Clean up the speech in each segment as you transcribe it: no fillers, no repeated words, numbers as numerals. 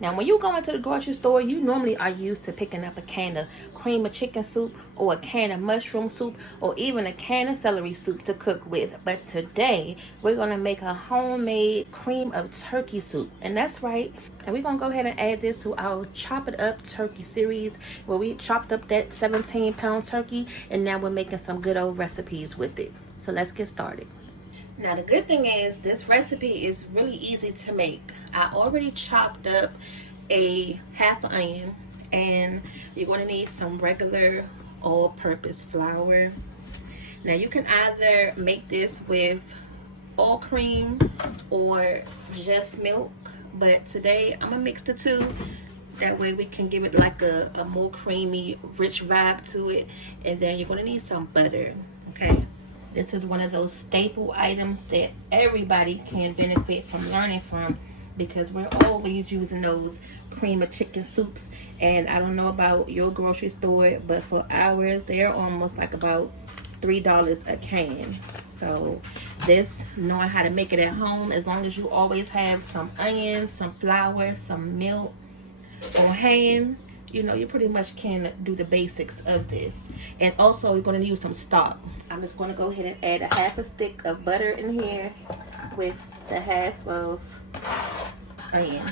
Now, when you go into the grocery store, you normally are used to picking up a can of cream of chicken soup or a can of mushroom soup or even a can of celery soup to cook with. But today, we're going to make a homemade cream of turkey soup. And that's right. And we're going to go ahead and add this to our Chop It Up Turkey series where we chopped up that 17-pound turkey and now we're making some good old recipes with it. So let's get started. Now the good thing is this recipe is really easy to make. I already chopped up a half onion, and you're going to need some regular all-purpose flour. Now you can either make this with all cream or just milk, but today I'm gonna mix the two. That way we can give it like a more creamy, rich vibe to it. And then you're going to need some butter, okay? This is one of those staple items that everybody can benefit from learning from because we're always using those cream of chicken soups. And I don't know about your grocery store, but for ours, they're almost like about $3 a can. So this, knowing how to make it at home, as long as you always have some onions, some flour, some milk on hand, you know, you pretty much can do the basics of this. And also, you're going to use some stock. I'm just going to go ahead and add a half a stick of butter in here with the half of onion.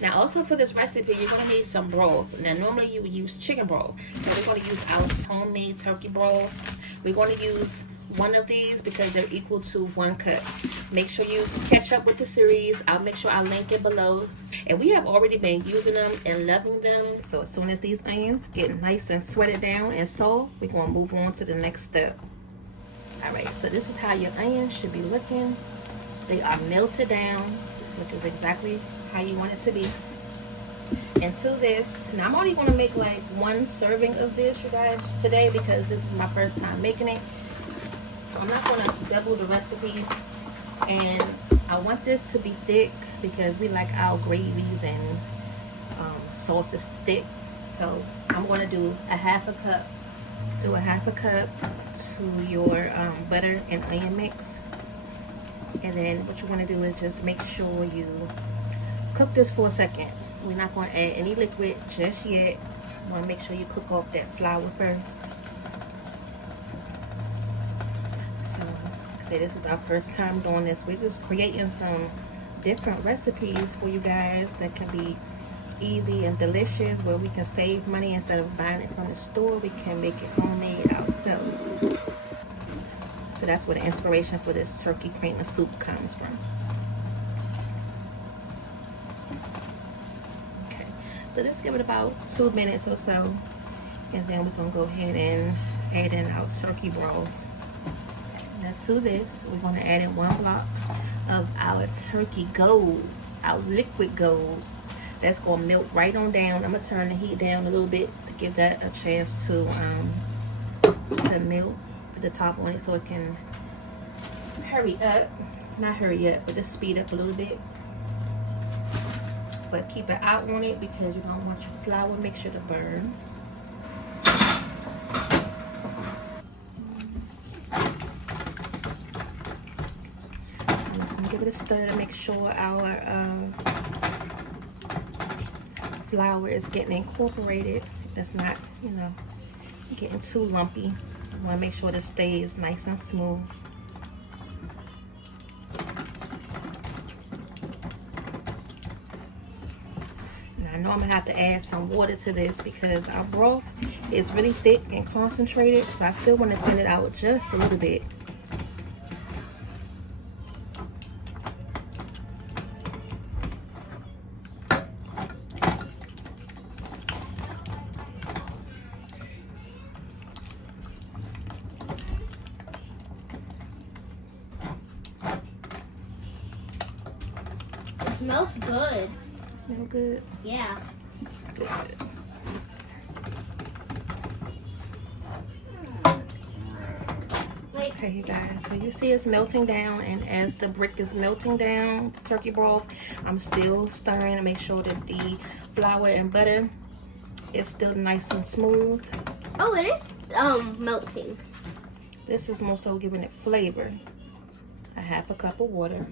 Now, also for this recipe, you're going to need some broth. Now, normally you would use chicken broth. So we're going to use our homemade turkey broth. We're going to use one of these because they're equal to 1 cup. Make sure you catch up with the series. I'll make sure I link it below. And we have already been using them and loving them. So as soon as these onions get nice and sweated down and sold, we're going to move on to the next step. Alright, so this is how your onions should be looking. They are melted down, which is exactly how you want it to be. And to this, now I'm only going to make like 1 serving of this, you guys, today because this is my first time making it. So I'm not going to double the recipe. And I want this to be thick because we like our gravies and sauces thick. So I'm going to do a half a cup. Do a half a cup to your butter and onion mix. And then what you want to do is just make sure you cook this for a second. We're not going to add any liquid just yet. You want to make sure you cook off that flour first. So, this is our first time doing this. We're just creating some different recipes for you guys that can be easy and delicious, where we can save money instead of buying it from the store. We can make it homemade ourselves. So that's where the inspiration for this turkey cream and soup comes from. Okay, so let's give it about 2 minutes or so, and then we're gonna go ahead and add in our turkey broth. Now to this, we're going to add in 1 block of our turkey gold, our liquid gold. That's going to melt right on down. I'm going to turn the heat down a little bit to give that a chance to melt at the top on it so it can hurry up. Not hurry up, but just speed up a little bit. But keep an eye on it because you don't want your flour mixture to burn. Give it a stir to make sure our flour is getting incorporated. It's not, you know, getting too lumpy. You want to make sure it stays nice and smooth. Now I know I'm going to have to add some water to this because our broth is really thick and concentrated. So I still want to thin it out just a little bit. Smells good. Smell good? Yeah. Good. Okay, you guys, so you see it's melting down, and as the brick is melting down, the turkey broth, I'm still stirring to make sure that the flour and butter is still nice and smooth. Oh, it is melting. This is more so giving it flavor. A half a cup of water.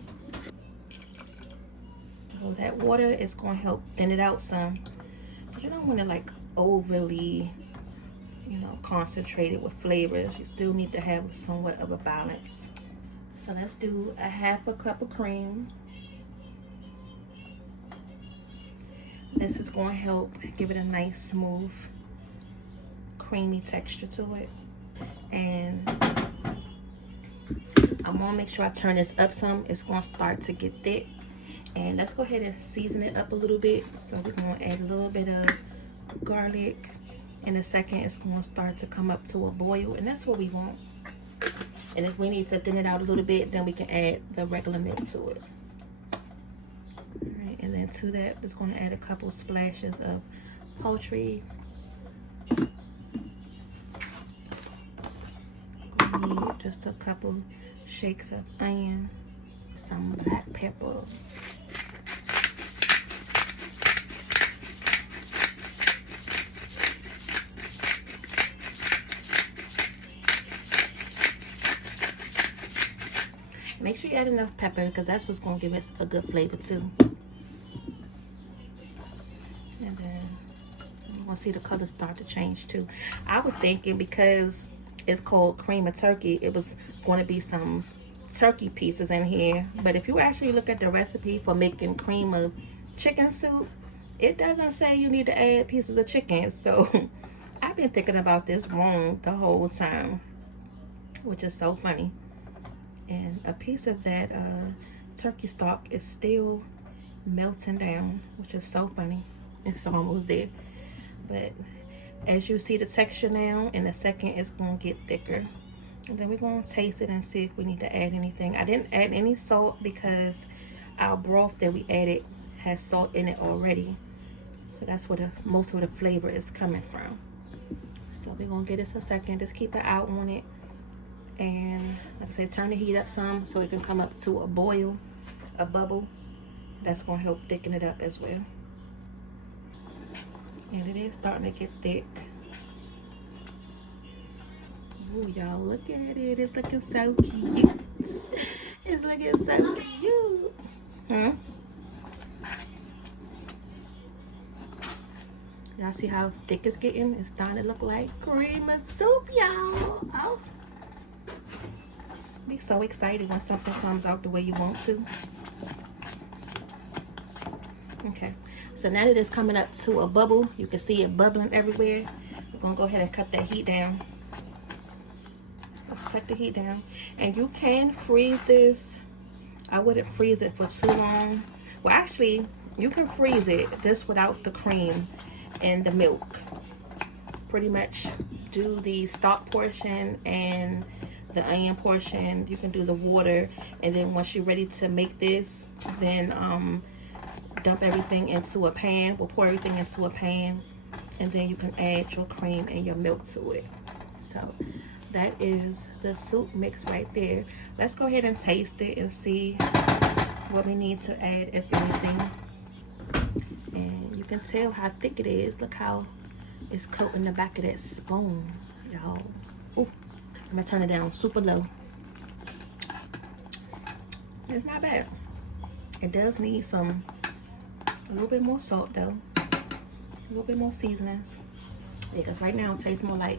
So that water is going to help thin it out some. But you don't want to like overly, you know, concentrated with flavors. You still need to have somewhat of a balance. So let's do a 1/2 cup of cream. This is going to help give it a nice, smooth, creamy texture to it. And I'm going to make sure I turn this up some. It's going to start to get thick. And let's go ahead and season it up a little bit. So we're going to add a little bit of garlic. In a second, it's going to start to come up to a boil. And that's what we want. And if we need to thin it out a little bit, then we can add the regular milk to it. Alright, and then to that, just going to add a couple splashes of poultry. Going to need just a couple shakes of onion, some black pepper. Make sure you add enough pepper because that's what's going to give us a good flavor too. And then you're going to see the color start to change too. I was thinking because it's called cream of turkey, it was going to be some turkey pieces in here. But if you actually look at the recipe for making cream of chicken soup, it doesn't say you need to add pieces of chicken. So I've been thinking about this wrong the whole time, which is so funny. And a piece of that turkey stock is still melting down, which is so funny. It's almost there. But as you see the texture now, in a second it's going to get thicker. And then we're going to taste it and see if we need to add anything. I didn't add any salt because our broth that we added has salt in it already. So that's where most of the flavor is coming from. So we're going to give this a second. Just keep an eye on it. And like I said, turn the heat up some so it can come up to a boil, a bubble. That's going to help thicken it up as well. And it is starting to get thick. Ooh, y'all, look at it. It's looking so cute. It's looking so cute. Y'all see how thick it's getting? It's starting to look like cream of soup, y'all. Oh. Be so excited when something comes out the way you want to. Okay, so now that it's coming up to a bubble, you can see it bubbling everywhere. We're gonna go ahead and cut that heat down. Let's cut the heat down. And you can freeze this. I wouldn't freeze it for too long. Well, actually, you can freeze it just without the cream and the milk. Pretty much do the stock portion and the onion portion. You can do the water, and then once you're ready to make this, then dump everything into a pan. We'll pour everything into a pan, and then you can add your cream and your milk to it. So that is the soup mix right there. Let's go ahead and taste it and see what we need to add, if anything. And you can tell how thick it is. Look how it's coating the back of that spoon, y'all. Ooh. I'm gonna turn it down super low. It's not bad. It does need a little bit more salt though. A little bit more seasonings. Yeah, because right now it tastes more like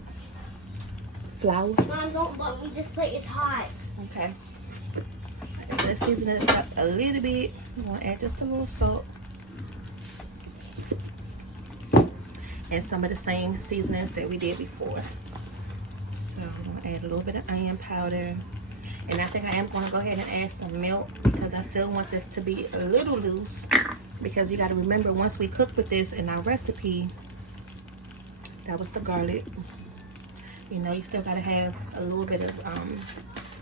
flour. Mom, don't let me. This plate is hot. Okay. Let's season it up a little bit. I'm gonna add just a little salt. And some of the same seasonings that we did before. So I'm gonna add a little bit of onion powder. And I think I am gonna go ahead and add some milk because I still want this to be a little loose. Because you gotta remember, once we cook with this in our recipe, that was the garlic. You know, you still gotta have a little bit of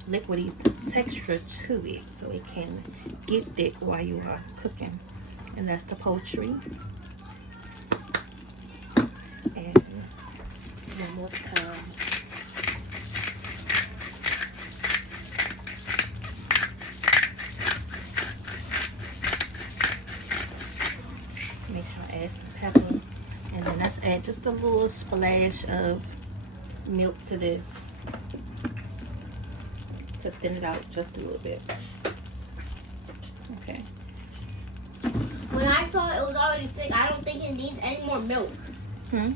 liquidy texture to it so it can get thick while you are cooking. And that's the poultry. And one more time. Make sure I add some pepper. And then let's add just a little splash of milk to this to thin it out just a little bit. Okay. I saw it, it was already thick. I don't think it needs any more milk. Hmm?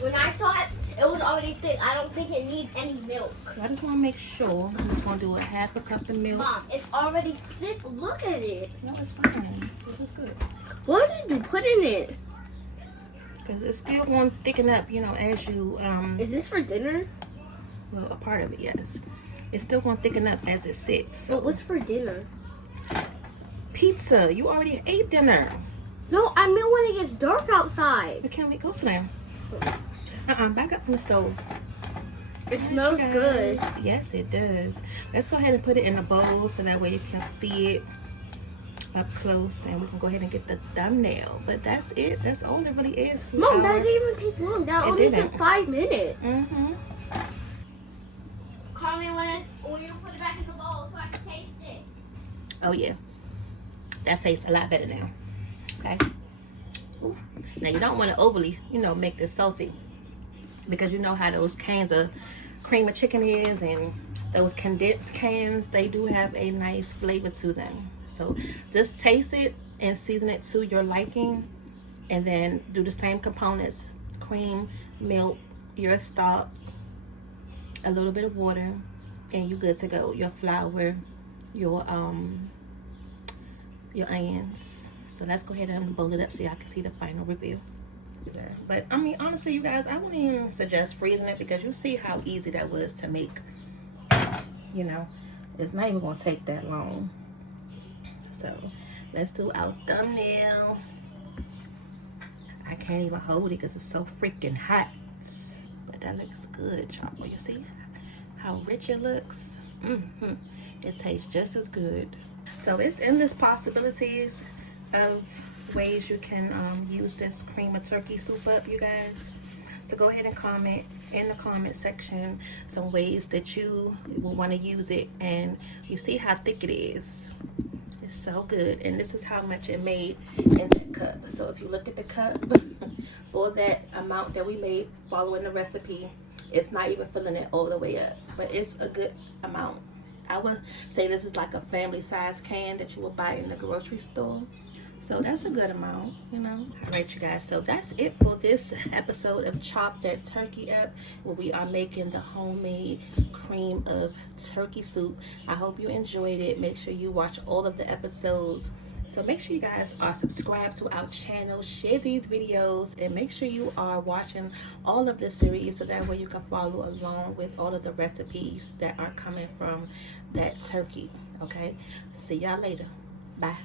When I saw it, it was already thick. I don't think it needs any milk. I just want to make sure. I'm just going to do a half a cup of milk. Mom, it's already thick. Look at it. No, it's fine. This is good. What did you put in it? Because it's still going to thicken up, you know, as you... Is this for dinner? Well, a part of it, yes. It's still going to thicken up as it sits. So. But what's for dinner? Pizza. You already ate dinner. No, I mean when it gets dark outside. You can't go sit down. Back up from the stove. It smells good. Yes, it does. Let's go ahead and put it in a bowl so that way you can see it up close, and we can go ahead and get the thumbnail. But that's it. That's all it really is. Mom, that didn't even take long. That only took 5 minutes. Mm-hmm. Call me when you put it back in the bowl so I can taste it. Oh yeah, that tastes a lot better now. Okay. Ooh. Now you don't want to overly, you know, make this salty, because you know how those cans of cream of chicken is, and those condensed cans, they do have a nice flavor to them. So just taste it and season it to your liking, and then do the same components: cream, milk, your stock, a little bit of water, and you're good to go. Your flour, your onions. So let's go ahead and boil it up so y'all can see the final review. But I mean, honestly, you guys, I wouldn't even suggest freezing it, because you see how easy that was to make. You know, it's not even gonna take that long. So let's do our thumbnail. I can't even hold it because it's so freaking hot, but that looks good, y'all. You see how rich it looks? It tastes just as good. So it's endless possibilities of ways you can use this cream of turkey soup up, you guys. So go ahead and comment in the comment section some ways that you will want to use it, and you see how thick it is. It's so good, and this is how much it made in the cup. So if you look at the cup for that amount that we made following the recipe, it's not even filling it all the way up, but it's a good amount. I would say this is like a family size can that you will buy in the grocery store. So that's a good amount, you know. All right, you guys. So that's it for this episode of Chop That Turkey Up, where we are making the homemade cream of turkey soup. I hope you enjoyed it. Make sure you watch all of the episodes. So make sure you guys are subscribed to our channel, share these videos, and make sure you are watching all of the series so that way you can follow along with all of the recipes that are coming from that turkey. Okay? See y'all later. Bye.